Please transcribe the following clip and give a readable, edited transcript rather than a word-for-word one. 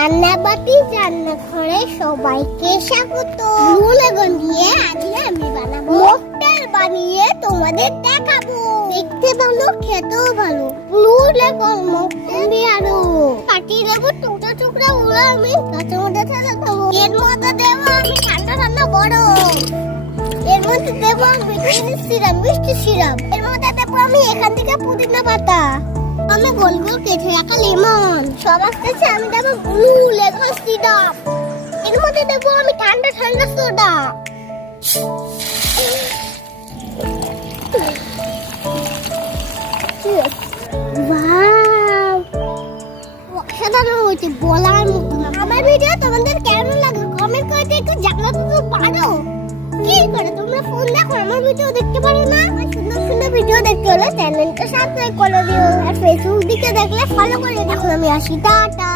রান্নাবাটি রান্নাঘরে সবাইকে স্বাগত। লেগুন দিয়ে আজকে আমি বানাবো মকটেল বানিয়ে তোমাদের দেখাবো। দেখতে ভালো, খেতেও ভালো। ব্লু লেগুন মকটেল বিয়ারো কাটিয়ে দেবো টুকরা টুকরা গুলো আমি কাঁচা মধ্যে ঢেলে দেবো। এর মধ্যে দেবো আমি ঠান্ডা ঠান্ডা গরম। এর মধ্যে দেবো আমি সিরাপ, মিষ্টি সিরাপ। এর মধ্যে দেবো আমি এখান থেকে পুদিনা পাতা, আমি গোল গোল কেটে রাখা লেমন। সবার কাছে আমি দেবো ব্লু লেগুন সিরাপ। এর মধ্যে দেবো আমি ঠান্ডা ঠান্ডা সোডা। ওয়াও, অসাধারণ হয়েছে, বলার মতো না। আমার ভিডিও তোমাদের কেমন লাগে কমেন্ট করে একটু জানাতে তো পারো। কি করে তোমরা ফোন দেখো, আমার ভিডিও দেখতে পারো না? সুন্দর সুন্দর ভিডিও দেখতে হলে চ্যানেলটা সাবস্ক্রাইব করে দিও, আর ফেসবুক দিকে দেখলে ফলো করে দিও। এখন আমি আসি, টাটা।